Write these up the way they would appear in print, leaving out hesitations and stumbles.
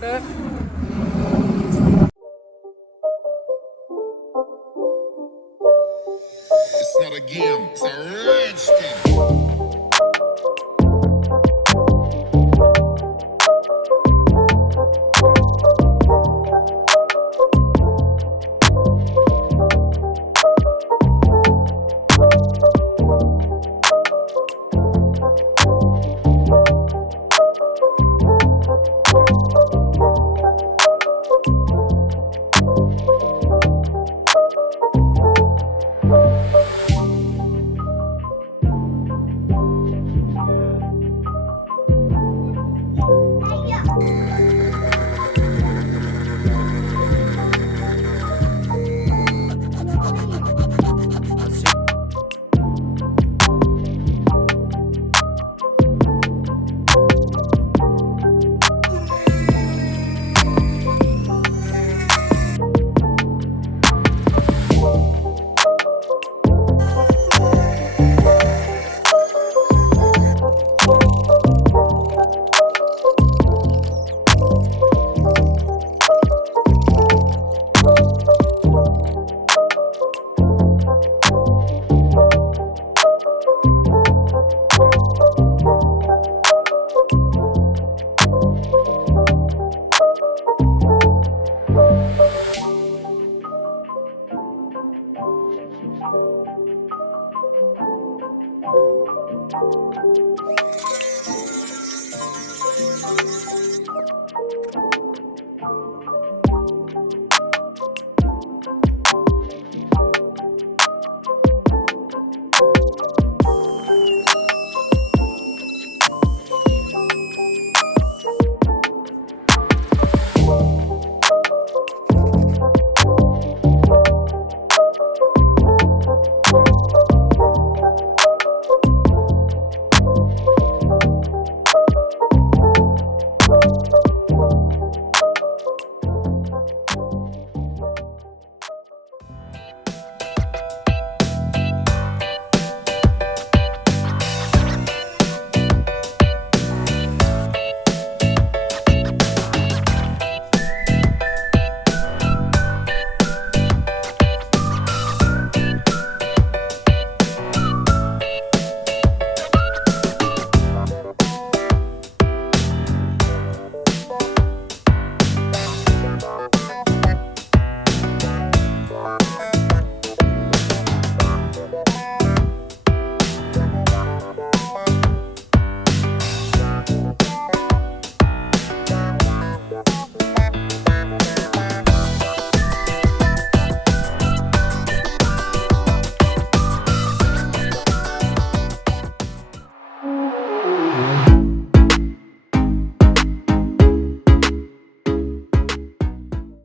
शॉट है। It's not a game, it's a rich thing.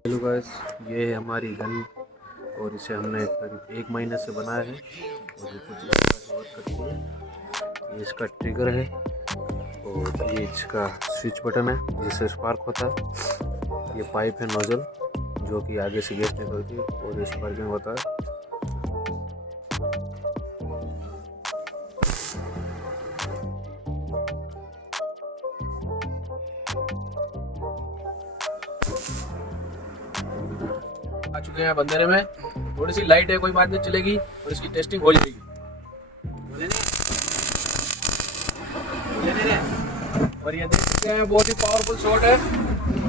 Hello guys, ये है हमारी गन और इसे हमने करीब 1 महीने से बनाया है और ये कुछ इस तरह से वर्क करती है। ये इसका ट्रिगर है और ये इसका स्विच बटन है जिससे स्पार्क होता है। ये पाइप है नोजल जो कि आगे से गैस निकलती है और ये स्पार्किंग होता है। आ चुके हैं बंदरे में, थोड़ी सी लाइट है कोई बात नहीं चलेगी और इसकी टेस्टिंग हो जाएगी। और ये देख सकते हैं बहुत ही पावरफुल शॉट है।